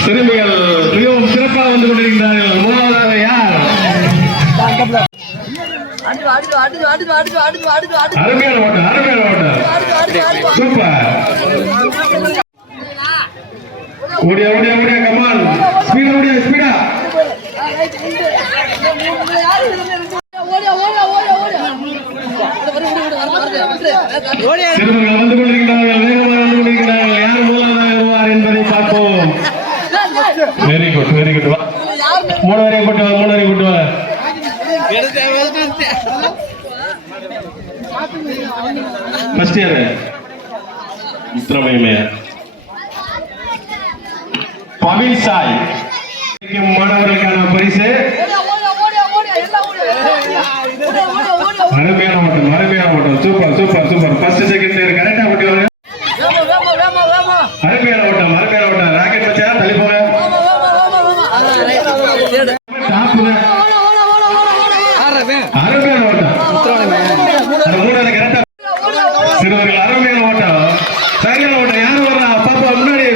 சிறுமிகள் மிகவும் சிறப்பாக வந்து கொண்டிருக்கிறார்கள் மூணாவதாக யார் அருமையான ஓட்டம் அருமையான ஓட்டம் சூப்பர் ஓடியா ஓடியா ஓடியா கமான் ஸ்பீடா ஓடியா ஸ்பீடா சிறுவர்கள் வந்து கொண்டிருக்கிறார்கள் வேகமாக வந்து கொண்டிருக்கிறார்கள். யார் முதலாவதாக வருவார் என்பதை பார்ப்போம். வெரி குட் வெரி குட் வா. மூணு வரையும் கூட்டு வா மூணு வரையும் கூட்டு வா ஃபர்ஸ்ட் இயர் மித்ரமயமய பவில் சாய். மாணவர்களுக்கான பரிசு. அருமையான ஓட்டம் அருமையான ஓட்டம் super super super. First second year கரெக்டா ஓட்டி வாங்க அருமையான ஓட்டம் அருமையான ஓட்டம் ராக்கெட் வச்சா தள்ளி போங்க. அருமையான ஓட்டம் அந்த கரெக்டா. சிறுவர்கள் அருமையான ஓட்டம் சாயங்கால ஓட்டம் யாரும் பாப்பா முன்னாடி.